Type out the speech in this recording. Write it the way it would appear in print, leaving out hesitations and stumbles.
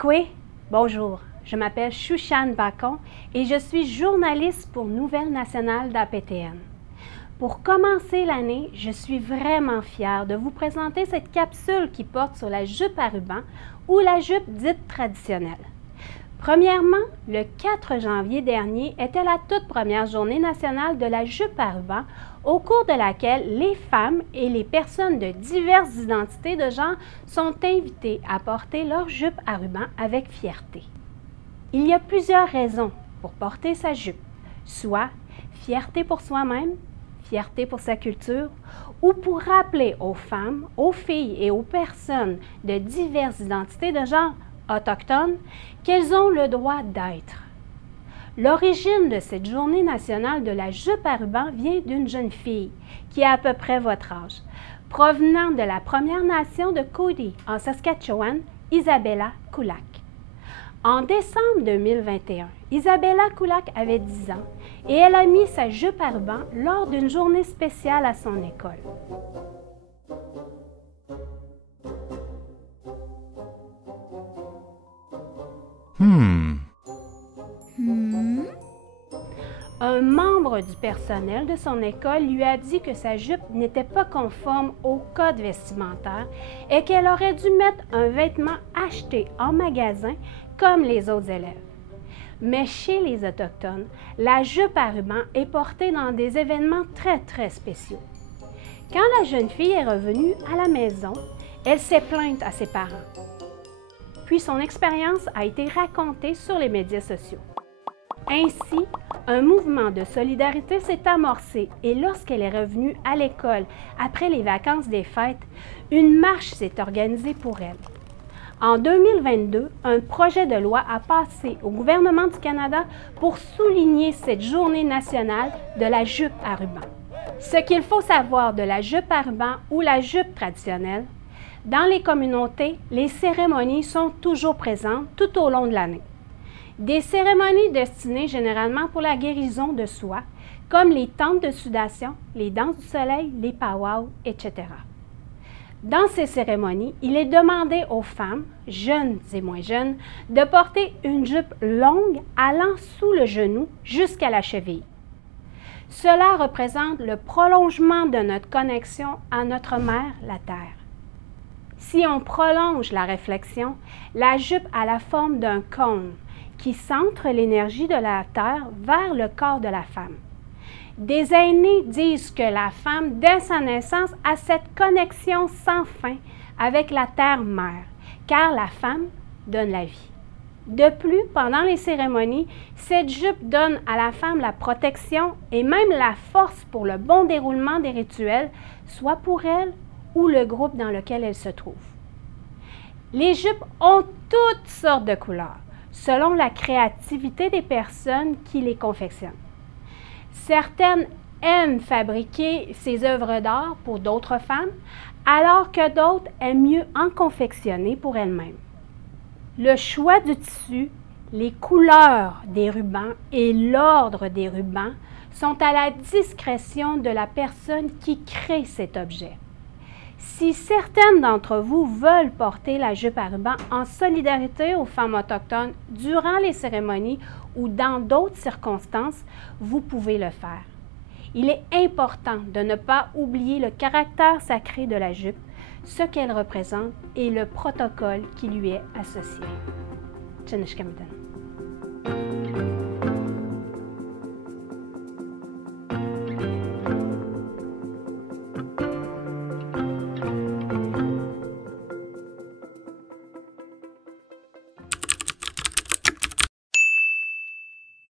Kwe, bonjour, je m'appelle Chouchane Bacon et je suis journaliste pour Nouvelles Nationales d'APTN. Pour commencer l'année, je suis vraiment fière de vous présenter cette capsule qui porte sur la jupe à ruban ou la jupe dite traditionnelle. Premièrement, le 4 janvier dernier était la toute première journée nationale de la jupe à ruban, au cours de laquelle les femmes et les personnes de diverses identités de genre sont invitées à porter leur jupe à ruban avec fierté. Il y a plusieurs raisons pour porter sa jupe, soit fierté pour soi-même, fierté pour sa culture, ou pour rappeler aux femmes, aux filles et aux personnes de diverses identités de genre autochtones qu'elles ont le droit d'être. L'origine de cette journée nationale de la jupe à ruban vient d'une jeune fille qui a à peu près votre âge, provenant de la Première Nation de Cody en Saskatchewan, Isabella Kulak. En décembre 2021, Isabella Kulak avait 10 ans et elle a mis sa jupe à ruban lors d'une journée spéciale à son école. Un membre du personnel de son école lui a dit que sa jupe n'était pas conforme au code vestimentaire et qu'elle aurait dû mettre un vêtement acheté en magasin comme les autres élèves. Mais chez les Autochtones, la jupe à ruban est portée dans des événements très spéciaux. Quand la jeune fille est revenue à la maison, elle s'est plainte à ses parents. Puis son expérience a été racontée sur les médias sociaux. Ainsi, un mouvement de solidarité s'est amorcé et lorsqu'elle est revenue à l'école après les vacances des fêtes, une marche s'est organisée pour elle. En 2022, un projet de loi a passé au gouvernement du Canada pour souligner cette journée nationale de la jupe à ruban. Ce qu'il faut savoir de la jupe à ruban ou la jupe traditionnelle, dans les communautés, les cérémonies sont toujours présentes tout au long de l'année. Des cérémonies destinées généralement pour la guérison de soi, comme les tentes de sudation, les danses du soleil, les powwows, etc. Dans ces cérémonies, il est demandé aux femmes, jeunes et moins jeunes, de porter une jupe longue allant sous le genou jusqu'à la cheville. Cela représente le prolongement de notre connexion à notre mère, la Terre. Si on prolonge la réflexion, la jupe a la forme d'un cône qui centre l'énergie de la Terre vers le corps de la femme. Des aînés disent que la femme, dès sa naissance, a cette connexion sans fin avec la Terre-Mère, car la femme donne la vie. De plus, pendant les cérémonies, cette jupe donne à la femme la protection et même la force pour le bon déroulement des rituels, soit pour elle ou le groupe dans lequel elle se trouve. Les jupes ont toutes sortes de couleurs, selon la créativité des personnes qui les confectionnent. Certaines aiment fabriquer ces œuvres d'art pour d'autres femmes, alors que d'autres aiment mieux en confectionner pour elles-mêmes. Le choix du tissu, les couleurs des rubans et l'ordre des rubans sont à la discrétion de la personne qui crée cet objet. Si certaines d'entre vous veulent porter la jupe à ruban en solidarité aux femmes autochtones durant les cérémonies ou dans d'autres circonstances, vous pouvez le faire. Il est important de ne pas oublier le caractère sacré de la jupe, ce qu'elle représente et le protocole qui lui est associé. Tchinishkamitan.